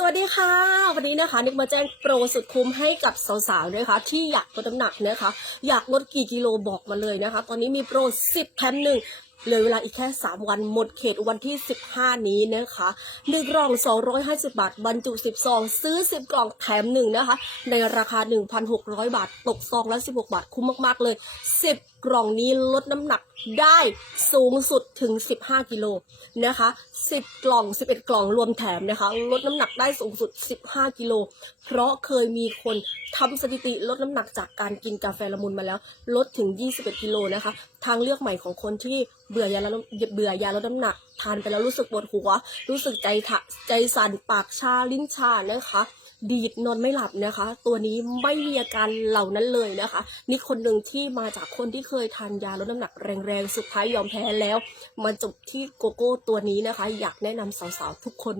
สวัสดีค่ะ วันนี้นะคะนิกมาแจ้งโปรสุดคุ้มให้กับสาวๆนะคะ ที่อยากลดน้ำหนักนะคะ อยากลดกี่กิโลบอกมาเลยนะคะ ตอนนี้มีโปร 10แถมหนึ่งเหลือเวลาอีกแค่ 3 วันหมดเขตวันที่ 15 นี้นะคะ1กล่อง 250 บาท บรรจุ 10 ซอง ซื้อ 10 กล่องแถม1นะคะ ในราคา 1,600 บาท ตกซองละ 16 บาท คุ้มมาก ๆ เลย 10กล่องนี้ลดน้ำหนักได้สูงสุดถึง 15 กิโลนะคะ 10 กล่อง 11 กล่องรวมแถมนะคะ ลดน้ำหนักได้สูงสุด 15 กิโล เพราะเคยมีคนทำสถิติลดน้ำหนักจากการกินกาแฟละมุนมาแล้ว ลดถึง 21 กิโลนะคะ ทางเลือกใหม่ของคนที่เบื่อยาลดน้ำเบื่อยาลดน้ำหนัก ทานไปแล้วรู้สึกปวดหัว รู้สึกใจถะใจสั่นปากชาลิ้นชานะคะ ดีดนอนไม่หลับนะคะ ตัวนี้ไม่มีอาการเหล่านั้นเลยนะคะ นี่คนหนึ่งที่มาจากคนที่เคยทานยาลดน้ำหนักแรงๆ สุดท้ายยอมแพ้แล้ว มาจบที่โกโก้ตัวนี้นะคะ อยากแนะนำสาวๆทุกคน